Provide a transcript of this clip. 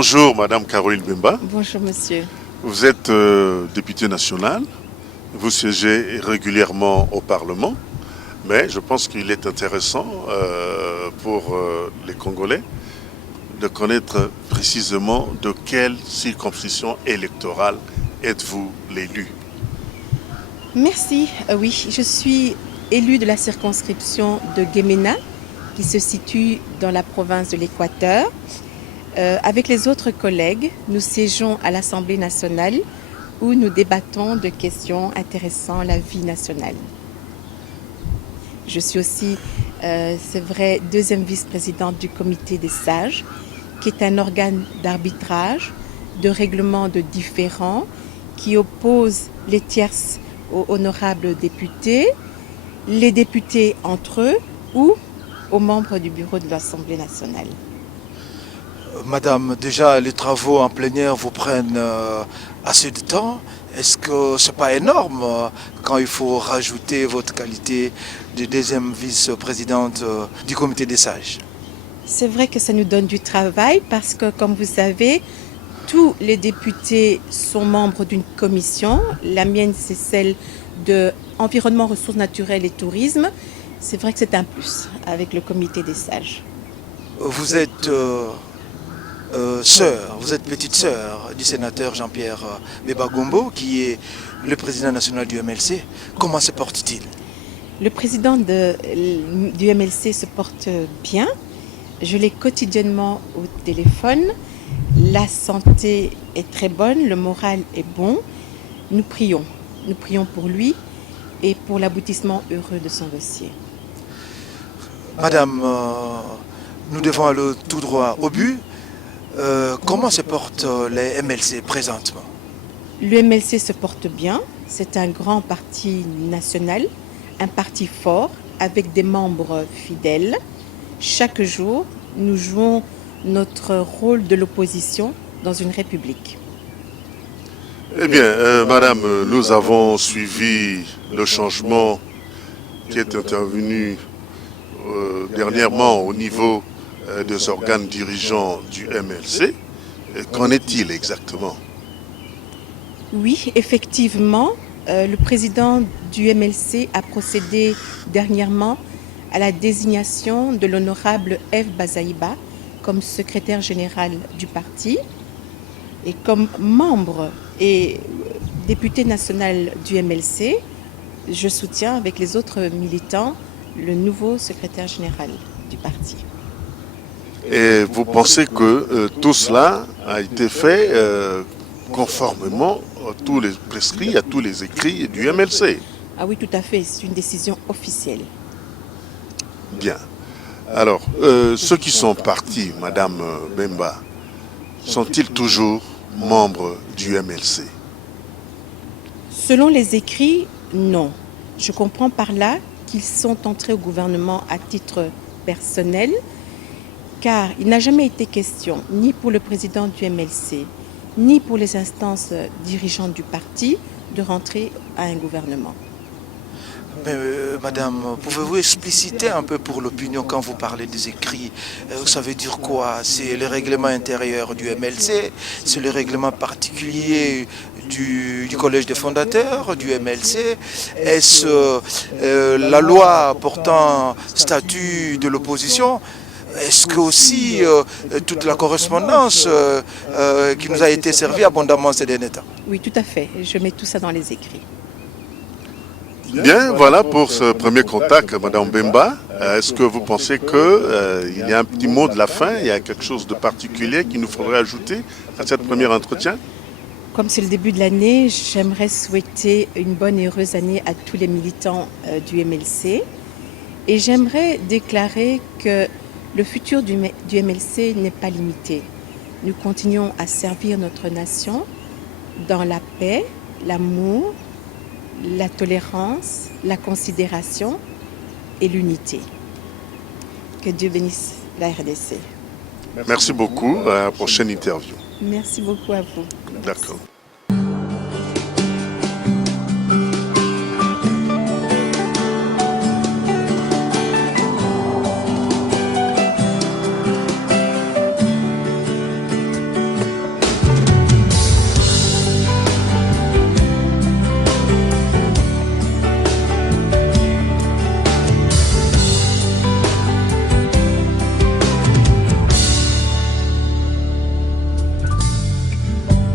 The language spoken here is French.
Bonjour Madame Caroline Bemba. Bonjour monsieur. Vous êtes députée nationale, vous siégez régulièrement au Parlement, mais je pense qu'il est intéressant pour les Congolais de connaître précisément de quelle circonscription électorale êtes-vous l'élu. Merci. Oui, je suis élue de la circonscription de Guémena, qui se situe dans la province de l'Équateur. Avec les autres collègues, nous siégeons à l'Assemblée nationale où nous débattons de questions intéressant la vie nationale. Je suis aussi, c'est vrai, deuxième vice-présidente du comité des sages, qui est un organe d'arbitrage, de règlement de différends, qui oppose les tierces aux honorables députés, les députés entre eux ou aux membres du bureau de l'Assemblée nationale. Madame, déjà les travaux en plénière vous prennent assez de temps. Est-ce que ce n'est pas énorme quand il faut rajouter votre qualité de deuxième vice-présidente du comité des sages? C'est vrai que ça nous donne du travail parce que, comme vous savez, tous les députés sont membres d'une commission. La mienne, c'est celle de Environnement, Ressources naturelles et Tourisme. C'est vrai que c'est un plus avec le comité des sages. Vous êtes sœur, vous êtes petite sœur du sénateur Jean-Pierre Bemba Gombo, qui est le président national du MLC. Comment se porte-t-il? Le président du MLC se porte bien. Je l'ai quotidiennement au téléphone. La santé est très bonne, le moral est bon. Nous prions pour lui et pour l'aboutissement heureux de son dossier. Madame, nous devons aller tout droit au but. Comment se portent les MLC présentement? Le MLC se porte bien. C'est un grand parti national, un parti fort avec des membres fidèles. Chaque jour, nous jouons notre rôle de l'opposition dans une république. Eh bien, Madame, nous avons suivi le changement qui est intervenu dernièrement au niveau des organes dirigeants du MLC. Qu'en est-il exactement? Oui, effectivement, le président du MLC a procédé dernièrement à la désignation de l'honorable F. Bazaïba comme secrétaire général du parti et comme membre et député national du MLC, je soutiens avec les autres militants le nouveau secrétaire général du parti. Et vous pensez que tout cela a été fait conformément à tous les prescrits, à tous les écrits du MLC? Ah oui, tout à fait, c'est une décision officielle. Bien. Alors, ceux qui sont partis, Madame Bemba, sont-ils toujours membres du MLC? Selon les écrits, non. Je comprends par là qu'ils sont entrés au gouvernement à titre personnel, car il n'a jamais été question, ni pour le président du MLC, ni pour les instances dirigeantes du parti, de rentrer à un gouvernement. Mais, madame, pouvez-vous expliciter un peu pour l'opinion quand vous parlez des écrits? Ça veut dire quoi? C'est le règlement intérieur du MLC? C'est le règlement particulier du collège des fondateurs du MLC? Est-ce la loi portant statut de l'opposition? Est-ce que aussi toute la correspondance qui nous a été servie abondamment ces derniers temps? Oui, tout à fait. Je mets tout ça dans les écrits. Bien, voilà pour ce premier contact, Madame Bemba. Est-ce que vous pensez qu'il y a un petit mot de la fin, il y a quelque chose de particulier qu'il nous faudrait ajouter à cette première entretien? Comme c'est le début de l'année, j'aimerais souhaiter une bonne et heureuse année à tous les militants du MLC. Et j'aimerais déclarer que le futur du MLC n'est pas limité. Nous continuons à servir notre nation dans la paix, l'amour, la tolérance, la considération et l'unité. Que Dieu bénisse la RDC. Merci beaucoup. À la prochaine interview. Merci beaucoup à vous. D'accord.